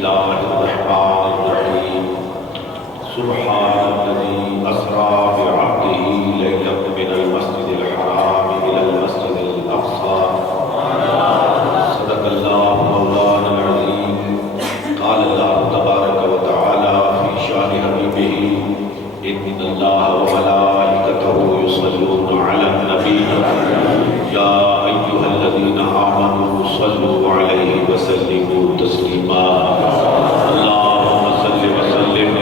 الله الرحمن الرحيم سبحان الذي أسرى بعبده ليلا من المسجد الحرام إلى المسجد الأقصى صدق الله مولانا العظيم قال الله تبارك وتعالى في شأن حبيبه إن الله وملائكته يصلون على النبي يا أيها الذين آمنوا صلوا عليه وسلموا تسليما اللهم صل وسلم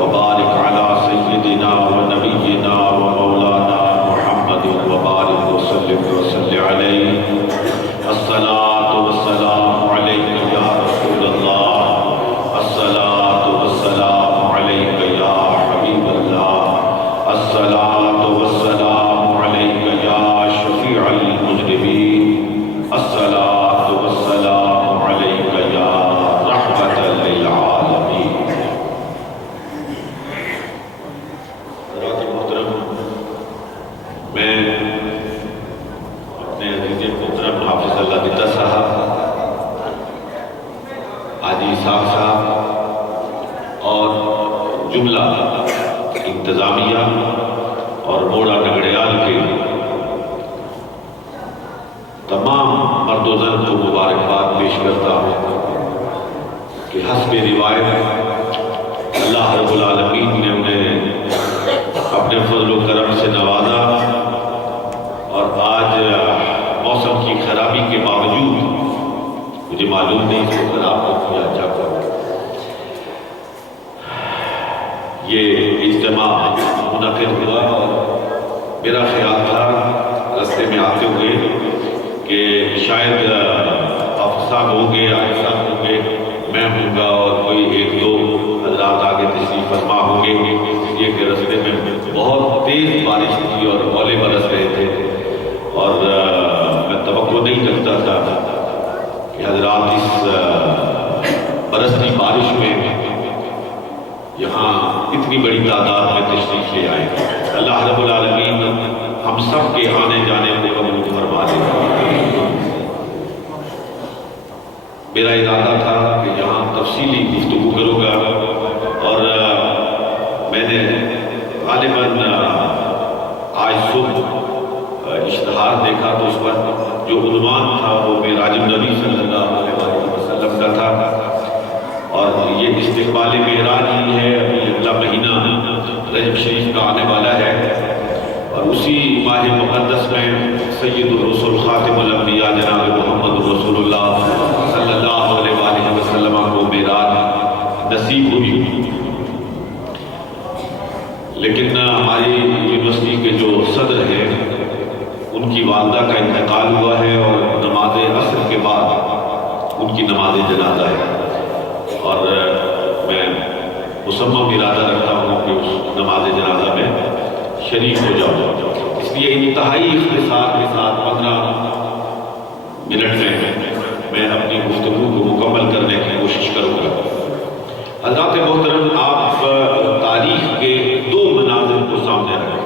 وبارك على سيدنا ونبينا ومولانا محمد وبارك وسلم عليه الصلاة والسلام عليك يا رسول الله الصلاة والسلام عليك يا حبيب الله الصلاة والسلام عليك يا شفيع المذنبين الصلاة والسلام عليك يا رحمة للعالمين. حضرات محترم، میں اپنے عزیز محترم حافظ اللہ دتا صاحب، حاجی صاحب صاحب اور جملہ انتظامیہ اور موڑا نگڑیال کے تمام مرد و زن کو مبارکباد پیش کرتا ہوں کہ حسب روایت اللہ رب العالمین نے انہیں اپنے فضل و کرم سے نوازا اور آج موسم کی خرابی کے باوجود، مجھے معلوم نہیں کہ خراب ہو یا اچھا کر، یہ اجتماع منعقد ہوا اور میرا خیال تھا راستے میں آتے ہوئے کہ شاید حافظ صاحب ہوں گے، عارف صاحب ہوں گے، میں ہوں گا اور کوئی ایک دو حضرات آگے تشریف فرما ہوں گے، اس لیے کہ راستے میں بہت تیز بارش تھی اور اولے برس رہے تھے اور میں توقع نہیں کرتا تھا کہ حضرات اس برستی بارش میں یہاں اتنی بڑی تعداد میں تشریف لے آئے. اللہ رب العالمین ہم سب کے آنے جانے کو قبول فرما دے. میرا ارادہ تھا کہ یہاں تفصیلی گفتگو کروں گا اور میں نے غالباً آج صبح اشتہار دیکھا تو اس پر جو عنوان تھا وہ معراج النبی صلی اللہ علیہ وسلم کا تھا اور یہ استقبال معراج ہی ہے. ابھی اگلا مہینہ رجب شریف کا آنے والا ہے اور اسی ماہ مقدس میں سید الرسول خاتم الانبیاء جناب محمد رسول اللہ صلی اللہ علیہ وآلہ وسلم کو معراج نصیب ہوئی. لیکن ہماری یونیورسٹی کے جو صدر ہیں ان کی والدہ کا انتقال ہوا ہے اور نماز عصر کے بعد ان کی نماز جنازہ ہے اور میں مصمم ارادہ رکھتا ہوں کہ اس نماز جنازہ میں شریک ہو جاؤں. اس لیے انتہائی اختصار کے ساتھ 15 منٹ میں اپنی گفتگو کو مکمل کرنے کی کوشش کروں گا. حضرات محترم، آپ تاریخ کے دو مناظر کو سامنے رکھیں.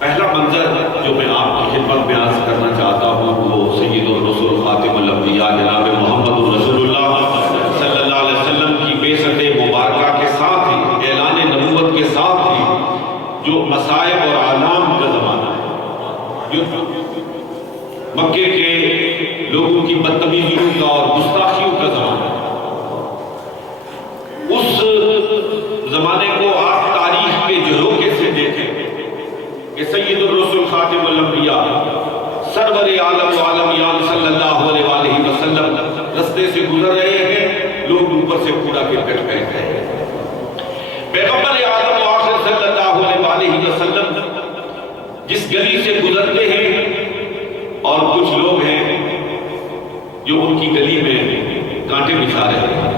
پہلا منظر جو میں آپ کی خدمت میں عرض کرنا چاہتا ہوں وہ سید الرسول خاتم الانبیاء جناب محمد رسول اللہ صلی اللہ علیہ وسلم کی بعثت مبارکہ کے ساتھ ہی، اعلان نبوت کے ساتھ ہی جو مصائب اور آلام کا زمانہ ہے، جو مکے کے لوگوں کی بدتمیزیوں کا اور گستاخیوں کا زمانہ ہے، اس زمانے کو آپ تاریخ کے جھروکے سے دیکھیں کہ سید الرسول خاتم الانبیاء سرور عالم و عالمیان صلی اللہ علیہ وآلہ وسلم رستے سے گزر رہے ہیں، لوگ اوپر سے کوڑا کرکٹ پھینک رہے ہیں. پیغمبر اعظم و آخر صلی اللہ علیہ وآلہ وسلم جس گلی سے گزرتے ہیں اور کچھ لوگ ہیں جو ان کی گلی میں کانٹے بچھا رہے ہیں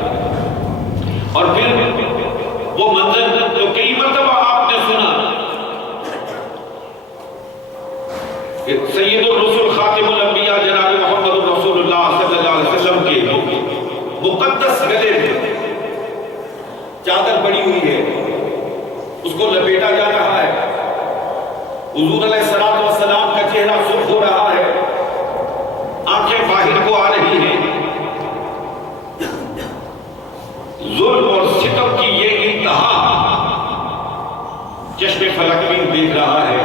اور پھر وہ منظر تو کئی مرتبہ آپ نے سنا کہ سید الرسول خاتم الانبیاء جناب محمد رسول اللہ صلی اللہ علیہ وسلم کے مقدس گلے میں چادر پڑی ہوئی ہے، اس کو لپیٹا جا رہا ہے. حضور علیہ السلام کا چہرہ سرخ ہو رہا ہے، آنکھیں باہر کو آ رہی ہیں، فلک بھی دیکھ رہا ہے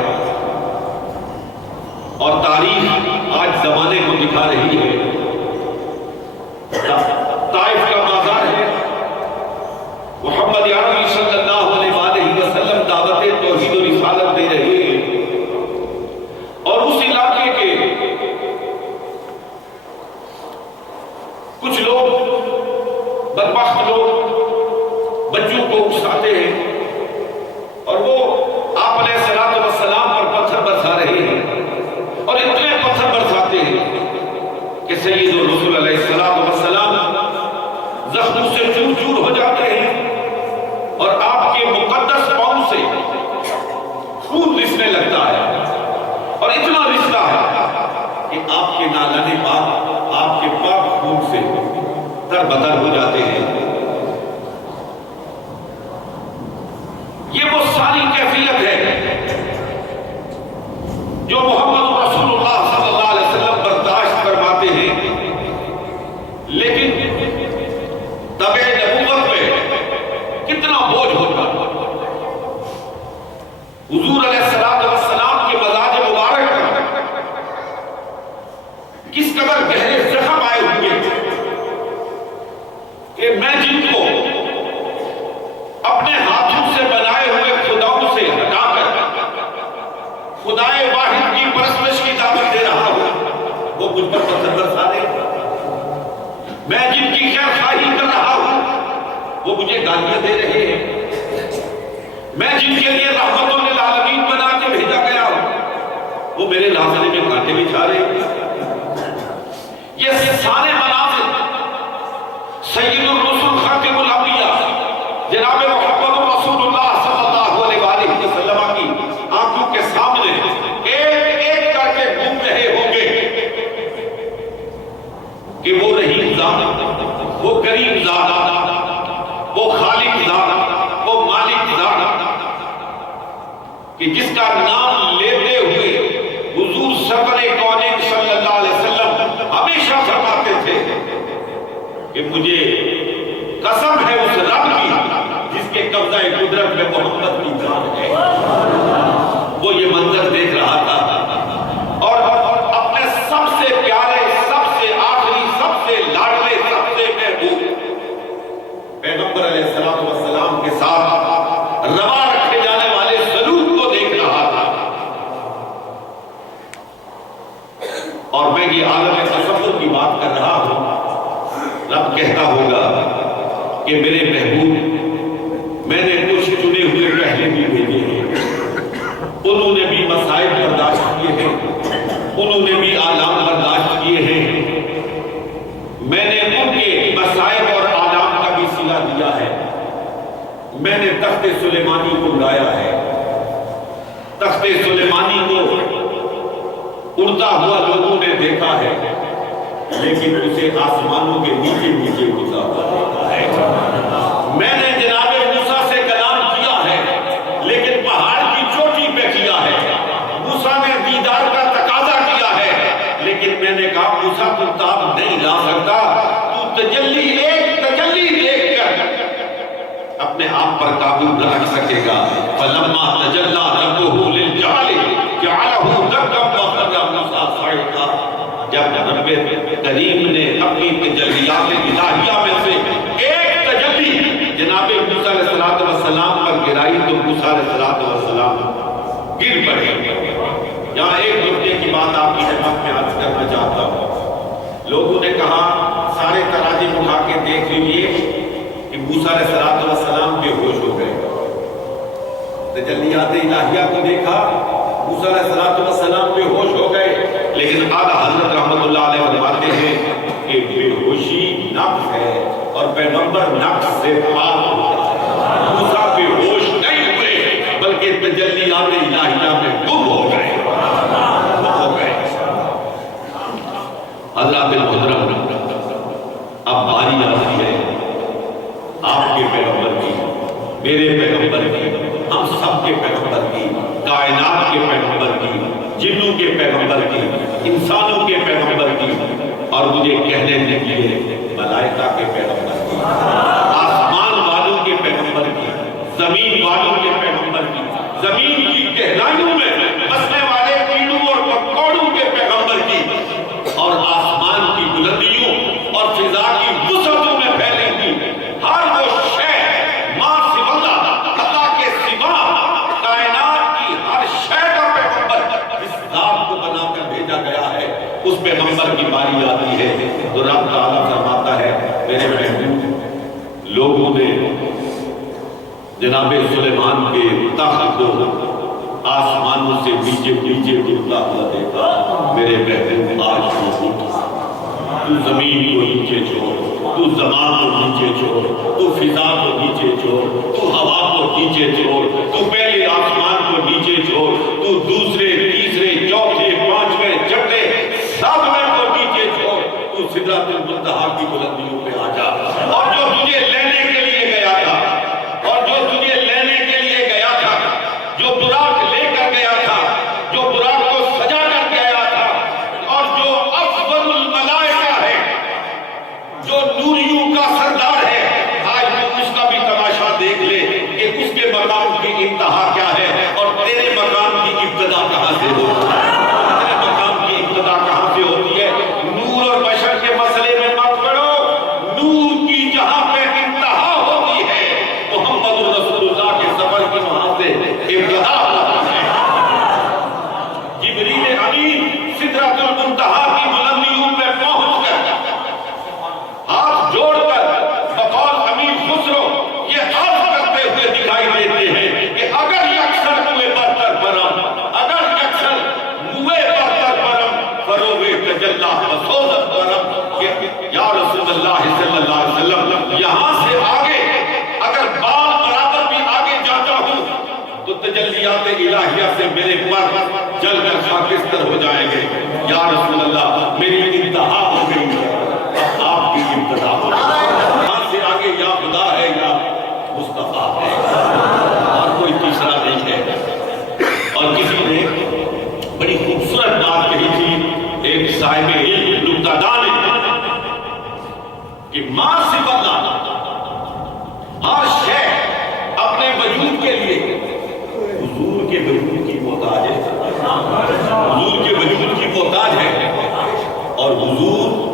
اور تاریخ آج زمانے کو دکھا رہی ہے. طائف کا بازار ہے. محمد عربی صلی اللہ علیہ وسلم دعوت توحید و رسالت دے رہے ہیں اور اس علاقے کے کچھ لوگ بدبخت لوگ بچوں کو اکساتے ہیں اور وہ آپ علیہ الصلوۃ والسلام پر پتھر برسا رہے ہیں اور اتنے پتھر برساتے ہیں کہ سید الرسول علیہ الصلوۃ والسلام زخموں سے چور چور ہو جاتے ہیں اور آپ کے مقدس پاؤں سے خون رسنے لگتا ہے اور اتنا رستا ہے کہ آپ کے نالان پاک آپ کے پاک خون سے تر بدر ہو جاتے ہیں. یہ وہ ساری کیفیت ہے جو محمد رسول اللہ صلی اللہ علیہ وسلم برداشت فرماتے ہیں. لیکن تبع نبوت میں کتنا بوجھ ہوتا. حضور علیہ السلام کے مزاج مبارک پر کس قدر گہرے زخم آئے ہوئے کہ میں جن کو اپنے ہاتھوں سے بنائے ہوئے خداؤں سے ہٹا کر خدائے واحد کی پرستش کی دعوت دے رہا ہوں وہ مجھ پر پتھر برسا دے. میں جن کی خیر خواہی کر رہا ہوں وہ مجھے گالیاں دے رہے ہیں. میں جن کے لیے رحمتوں للعالمین بنا کے بھیجا گیا ہوں وہ میرے لازمے میں کانٹے بچھا رہے ہیں. یہ سارے مناظر سید الرسول خاتم الانبیاء جناب محمد رسول اللہ صلی اللہ علیہ وسلم کی آنکھوں کے سامنے ایک ایک کر کے گھوم رہے ہوں گے کہ وہ رحیم ذات، وہ کریم ذات، وہ خالق ذات، وہ مالک ذات کہ جس کا نام لیتے ہوئے حضور سرور کونین صلی اللہ علیہ وسلم ہمیشہ فرماتے تھے کہ مجھے قسم ہے اس رب کی جس کے قبضہ قدرت میں محمد کی جان ہے. وہ یہ منظر دیکھ رہا تھا اور اپنے سب سے پیارے، سب سے آخری، سب سے لاڈلے، سب سے محبوب پیغمبر علیہ السلام کے ساتھ روا رکھے جانے والے سلوک کو دیکھ رہا تھا. اور میں یہ عالم تصور کی بات کر رہا ہوں. رب کہتا ہوگا کہ میرے محبوب میں نے کچھ چنے ہوئے پہلے بھی بھیجے ہیں، انہوں نے بھی مصائب برداشت کیے ہیں، انہوں نے بھی آلام برداشت کیے ہیں. میں نے ان کے مصائب اور آلام کا بھی صلہ دیا ہے. میں نے تخت سلیمانی کو اڑایا ہے. تخت سلیمانی کو اڑتا ہوا لوگوں نے دیکھا ہے لیکن اسے آسمانوں کے نیچے نیچے اڑتا ہوا دیکھا ہے. میں نے جناب موسیٰ سے کلام کیا ہے لیکن پہاڑ کی چوٹی پہ کیا ہے. موسیٰ نے دیدار کا تقاضا کیا ہے لیکن میں نے کہا موسیٰ تو تاب نہیں لا سکتا، تو تجلی ایک تجلی دیکھ کر اپنے آپ پر قابو نہ رکھ سکے گا. فلما تجلی ربہ للجبل جعلہ دکا وخر موسیٰ صعقا. جب رب کریم نے اپنی تجلیات الہیہ میں سے ایک تجلی جناب موسیٰ علیہ السلام پر گرائی تو موسیٰ علیہ السلام گر پڑے. یہاں ایک نکتے کی بات آپ کی خدمت میں عرض کرنا چاہتا ہوں. لوگوں نے کہا سارے تراجم اٹھا کے دیکھ لیجیے کہ موسیٰ علیہ السلام بے ہوش ہو گئے. تجلیات الہیہ کو دیکھا، موسیٰ علیہ السلام بے ہوش ہو گئے. لیکن اعلیٰ حضرت رحمت اللہ علیہ فرماتے ہیں کہ بے ہوشی نفس ہے اور پیغمبر نفس سے پاک ہوتا ہے. موسیٰ بے ہوش نہیں ہوئے بلکہ تجلیات الہیہ میں گم ہو گئے. اللہ محترم، اب باری آتی ہے آپ کے پیغمبر کی، میرے پیغمبر کی، ہم سب کے پیغمبر کی، کائنات کے پیغمبر کی، جنوں کے پیغمبر کی، انسانوں کے پیغمبر کی، اور مجھے کہنے دیجیے ملائکہ کے پیغمبر کی، آسمان والوں کے پیغمبر کی، زمین والوں کے پیغمبر کی، زمین کی گہرائیوں میں بسنے والے کیڑوں اور مکوڑوں کے پیغمبر کی اور آسمان کی بلندیوں اور فضا کی وسعتوں میں پھیلی ہوئی ہر وہ شے ماں سوا اللہ اللہ کے سوا کائنات کی ہر شے کا پیغمبر اس ذات کو بنا کر بھیجا گیا ہے، اس پیغمبر کی باری آتی ہے تو رب تعالیٰ فرماتا ہے میرے محبوب لوگوں نے جناب سلیمان کے تخت کو آسمانوں سے نیچے نیچے ٹوٹتا ہوا دیکھا، میرے محبوب آج تو تو زمین کو نیچے چھوڑ، تو زمان کو نیچے چھوڑ، تو فضا کو نیچے چھوڑ، تو ہوا کو نیچے چھوڑ، تو پہلے آسمان کو نیچے چھوڑ، تو دوسرے تیسرے چوتھے پانچویں چھٹے ساتویں کو نیچے چھوڑ، تو سدرۃ المنتہا کی بلندیوں پہ آ جا، اور جو تجھے لینے کے لیے گیا تھا، اور جو تجھے لینے کے لیے گیا تھا، جو براق لے کر گیا تھا، جو براق کو سجا کر گیا تھا، اور جو افضل الملائکہ ہے، جو نوریوں کا سردار ہے، آج تو اس کا بھی تماشا دیکھ لے کہ اس کے مقام کی انتہا کیا ہے اور تیرے مقام کی ابتدا کہاں سے ہوتی ہے، تیرے مقام کی ابتدا کہاں سے ہوتی ہے۔ نور اور بشر کے مسئلے میں مت پڑو، نور کی جہاں پہ انتہا ہوتی ہے محمد رسول اللہ کے سفر کی وہاں سے ابتدا ہوتی ہے۔ جبریل امین سدرۃ المنتہا کی بلندیوں پہ پہنچ کر ہاتھ جوڑ کر بقول امیر خسرو یہ عرض کرتے ہوئے دکھائی دیتے ہیں کہ اگر یکسر ہوئے برتر برم، اگر یکسر ہوئے برتر برم فروغ تجلی بسوزت برم، کہ یا رسول اللہ صلی اللہ علیہ وسلم یہاں سے آگے اگر بال برابر بھی آگے جاتا ہوں تو تجلیات الہیہ سے میرے پر جل کر خاکستر ہو جائیں گے۔ یا رسول اللہ میری انتہا ہو گئی ہے، آپ کی ابتدا ہو گئی، یہاں سے آگے یا خدا ہے یا مصطفیٰ ہے، اور کوئی تیسرا نہیں ہے۔ اور کسی نے بڑی خوبصورت بات کہی تھی، ایک صاحب علم نکتہ دان کہ ماں سے بدلا ہر شے اپنے وجود کے لیے حضور کے وجود کی محتاج ہے، حضور کے وجود کی محتاج ہے، اور حضور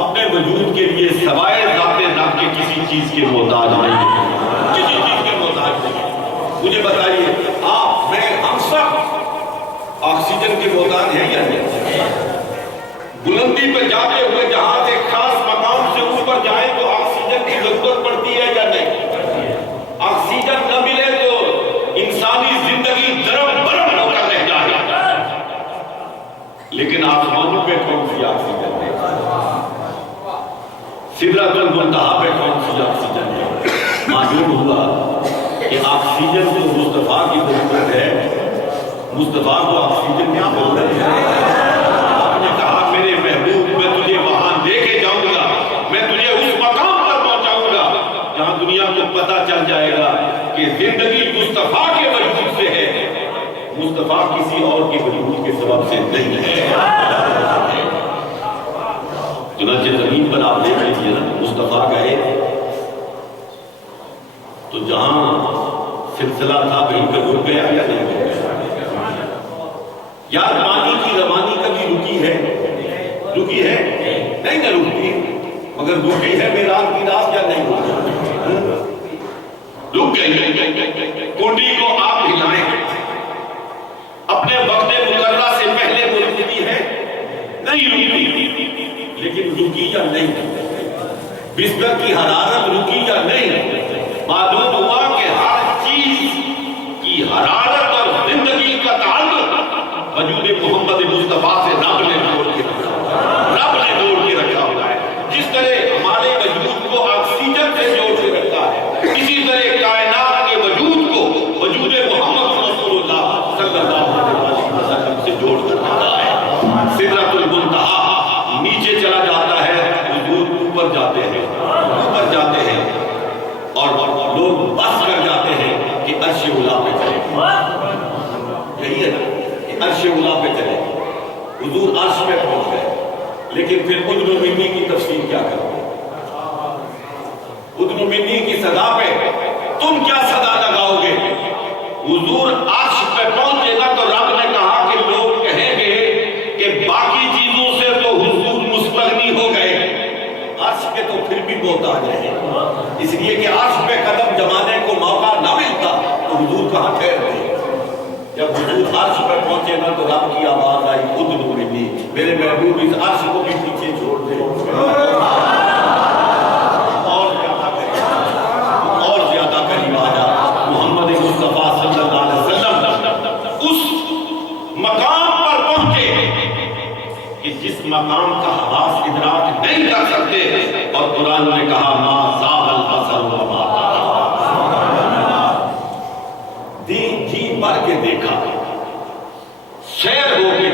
اپنے وجود کے لیے سوائے ذات نام کے کسی چیز کے محتاج نہیں ہے، کسی چیز کے محتاج نہیں ہے۔ مجھے بتائیے آپ میں ہم سب آکسیجن کے محتاج ہیں یا نہیں؟ بلندی پہ جاتے ہوئے جہاں سے خاص مقام سے اوپر جائیں تو آکسیجن کی ضرورت پڑتی ہے یا نہیں؟ آکسیجن نہ ملے تو انسانی زندگی درم برم ہو کر رہ جائے، لیکن آسمانوں پہ کون سی آکسیجن ہے؟ سدرۃ المنتہا پہ کون سی آکسیجن ہے؟ معلوم ہوا کہ آکسیجن تو مصطفیٰ کی ضرورت ہے، مصطفیٰ کو آکسیجن کی ضرورت ہے۔ آپ نے کہا میرے محبوب میں تجھے وہاں لے کے جاؤں گا، میں تجھے اس مقام پر پہنچاؤں گا جہاں دنیا کو پتہ چل جائے گا کہ زندگی مصطفیٰ کے وجود سے ہے، مصطفیٰ کسی اور کے وجود کے سبب سے نہیں ہے۔ چنانچہ زمین پر آپ دیکھ لیجیے نا، مصطفیٰ گئے تو جہاں سلسلہ تھا وہیں پہ رک گیا یا نہیں رک گیا؟ یار پانی کی روانی کبھی رکی ہے؟ رکی ہے؟ نہیں نہ رکی، مگر رکی ہے میراث کی رات یا نہیں رک گئی؟ کنڈی کو آپ ہلائیں، اپنے وقت مقررہ سے پہلے وہ رکی ہے؟ نہیں رکی، لیکن رکی یا نہیں؟ بستر کی حرارت رکی یا نہیں؟ معلوم ہوا کہ ہر چیز کی حرارت اور زندگی کا تعلق وجود محمد مصطفیٰ سے رب نے جوڑ کے رکھا ہوا ہے۔ جس طرح ہمارے وجود کو آکسیجن سے جوڑ کے رکھا ہے، اسی طرح کائنات کے وجود کو وجود محمد رسول اللہ صلی اللہ علیہ وسلم سے جوڑ کر رکھا ہے۔ سدرۃ المنتہا نیچے چلا جاتا ہے، حضور اوپر جاتے ہیں، اور لوگ بس کر جاتے ہیں کہ عرش اولیٰ پہ چلے، یہی ہے نا کہ عرش اولیٰ پہ چلے۔ حضور عرش پہ پہنچ گئے، لیکن پھر ادن منی کی تفسیر کیا کرو؟ ادن منی کی صدا پہ تم کیا صدا لگاؤ گے؟ حضور عرش پہ پہنچے گا تو رب نے کہا کہ لوگ کہیں گے کہ باقی چیزوں سے تو حضور مستغنی ہو گئے، عرش کے تو پھر بھی محتاج رہے، اس لیے کہ عرش پہ قدم جمانے کو موقع نہ ملتا تو حضور کہاں ٹھہرتے۔ جب حضور عرش پہ پہنچے نا تو رب کی آواز آئی خود نورنی، میرے محبوب اس عرش کو بھی پیچھے چھوڑ دے، اور زیادہ قریب آ جا۔ محمد مصطفیٰ صلی اللہ علیہ وسلم اس مقام پر پہنچے کہ جس مقام کا حواس ادراک نہیں کر سکتے، اور قرآن نے کہا ما زاغ البصر وما طغى، جی بھر کے دیکھا، سیر ہو گئے،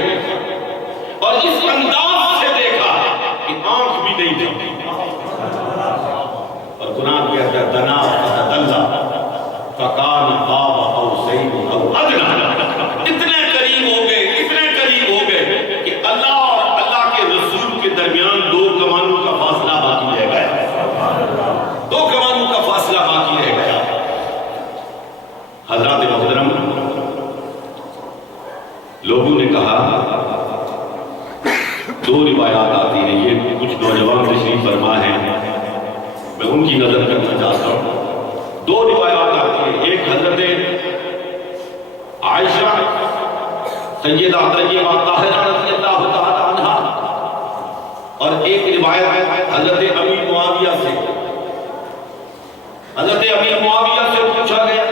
اور اس انداز سے دیکھا کہ آنکھ بھی نہیں جھپکی، اور قرآن کہتا ہے دنا فتدلی فکان قاب قوسین او ادنی، اتنے قریب ہو گئے کہ اللہ اور اللہ کے رسول کے درمیان 2 کمانوں کا فاصلہ باقی رہ گیا، 2 کمانوں کا فاصلہ باقی رہ گیا۔ حضرات محترم، لوگوں نے کہا 2 روایات آتی ہیں، یہ کچھ نوجوان تشریف فرما ہیں، میں ان کی نظر کرنا چاہتا ہوں۔ 2 روایات آتی ہیں، ایک حضرت عائشہ سیدہ طیبہ طاہرہ رضی اللہ تعالی عنہا، اور ایک روایت حضرت ابی معاویہ سے۔ حضرت ابی معاویہ سے پوچھا گیا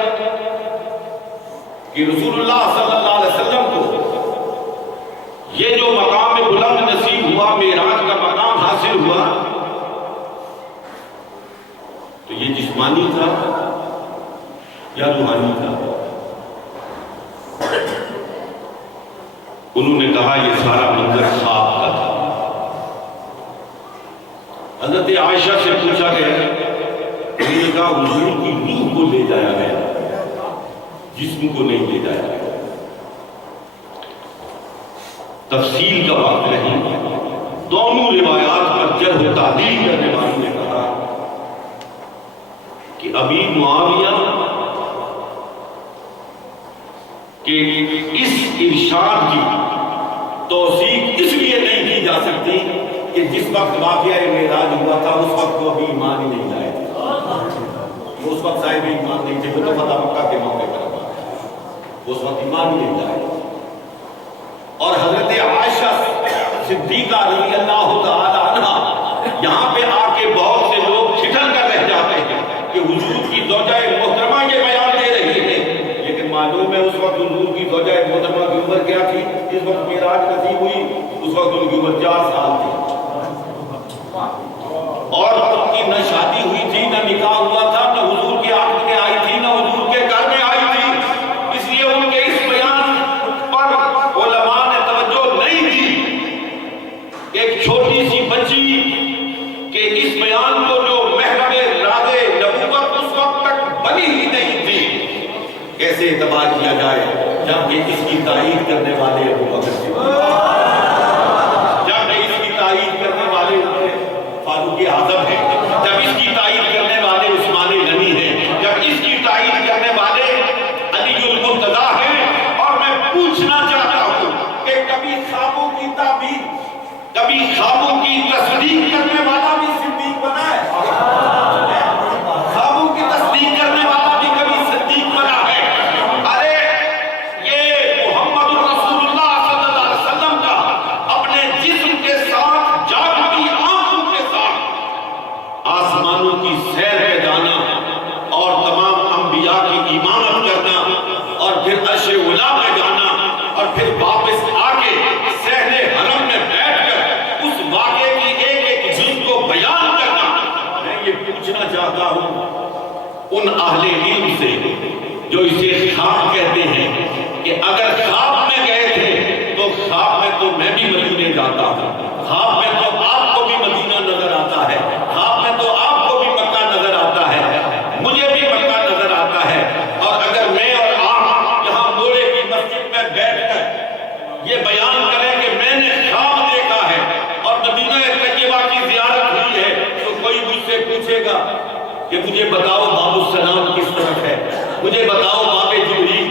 کہ رسول اللہ صلی اللہ علیہ وسلم کو یہ جو مقام بلند نصیب ہوا، معراج کا مقام حاصل ہوا، تو یہ جسمانی تھا یا روحانی تھا؟ انہوں نے کہا یہ سارا منظر خواب کا تھا۔ حضرت عائشہ سے پوچھا گیا، انہوں نے کہا حضور کی روح کو لے جایا گیا، جسم کو نہیں لے جایا گیا۔ تفصیل کا وقت نہیں، دونوں روایات پر جرح و تعدیل کرنے والوں نے کہا کہ ابی معاویہ کہ اس ارشاد کی توثیق اس لیے نہیں کی جا سکتی کہ جس وقت واقعہ معراج ہوا تھا اس وقت وہ ابھی ایمان ہی نہیں لائے تھے، وہ اس وقت صاحب ایمان نہیں تھے، وہ تو فتح مکہ کے موقع پر ہوا، وہ اس وقت ایمان ہی نہیں لائے۔ اور حضرت عائشہ صدیقہ رضی اللہ تعالی عنہا یہاں پہ آ کے بہت سے لوگ ٹھٹھل کر رہ جاتے ہیں کہ حضور کی زوجہ محترمہ یہ بیان دے رہی ہے، لیکن معلوم ہے اس وقت حضور کی زوجہ محترمہ کی عمر کیا تھی؟ اس وقت معراج نصیب ہوئی اس وقت ان کی عمر 4 سال تھی، اور ان کی نہ شادی ہوئی تھی، نہ نکاح ہوا تھا، نہ حضور کے عقد میں آئی تھی، نہ حضور کے گھر میں آئی تھی، اس لیے ان کے اس بیان پر علماء نے توجہ نہیں دی۔ ایک چھوٹی سی بچی کہ اس بیان کو جو محرم راز نبوت اس وقت تک بنی ہی نہیں تھی، کیسے اعتبار کیا جائے جبکہ اس کی تائید کرنے والے ابو بکر صدیق، جب اس کی تائید کرنے والے فاروق اعظم ہیں، جب اس کی تائید کرنے والے عثمان غنی ہیں، جب اس کی تائید کرنے والے علی المرتضیٰ ہیں، اور میں پوچھنا چاہتا ہوں کہ کبھی خوابوں کی تعبیر، کبھی خوابوں کی تصدیق کرنے والا بھی صدیق بنا ہے؟ خوابوں کی تصدیق کرنے والا بھی کبھی صدیق بنا ہے؟ ارے یہ محمد رسول اللہ صلی اللہ علیہ وسلم کا اپنے جسم کے ساتھ جاگتی آنکھوں کے ساتھ آسمانوں کی سیر پہ جانا، اور تمام انبیاء کی امامت کرنا، اور پھر عرش اولیٰ پہ جانا، اور پھر واپس آ کے صحن حرم میں بیٹھ کر اس واقعے کی ایک ایک جز کو بیان کرنا۔ میں یہ پوچھنا چاہتا ہوں ان اہل علم سے جو اسے خواب کہتے ہیں کہ اگر خواب میں گئے تھے تو خواب میں تو میں بھی مدینے جاتا ہوں، خواب میں تو آپ کو بھی مدینہ نظر آتا ہے، خواب میں تو آپ کو بھی مکہ نظر آتا ہے، مجھے بھی مکہ نظر آتا ہے، اور اگر میں اور آپ یہاں موڑے کی مسجد میں بیٹھ کر یہ بیان کریں کہ میں نے خواب دیکھا ہے اور مدینہ طیبہ کی زیارت ہوئی ہے، تو کوئی مجھ سے پوچھے گا کہ مجھے بتاؤ باب السلام کس طرف ہے، مجھے بتاؤ باب جبریل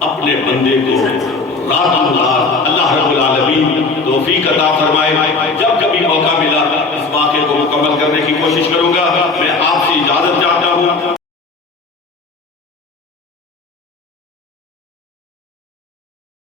اپنے بندے کو رات رات اللہ رب العالمین توفیق عطا فرمائے. جب کبھی موقع ملا اس واقعے کو مکمل کرنے کی کوشش کروں گا.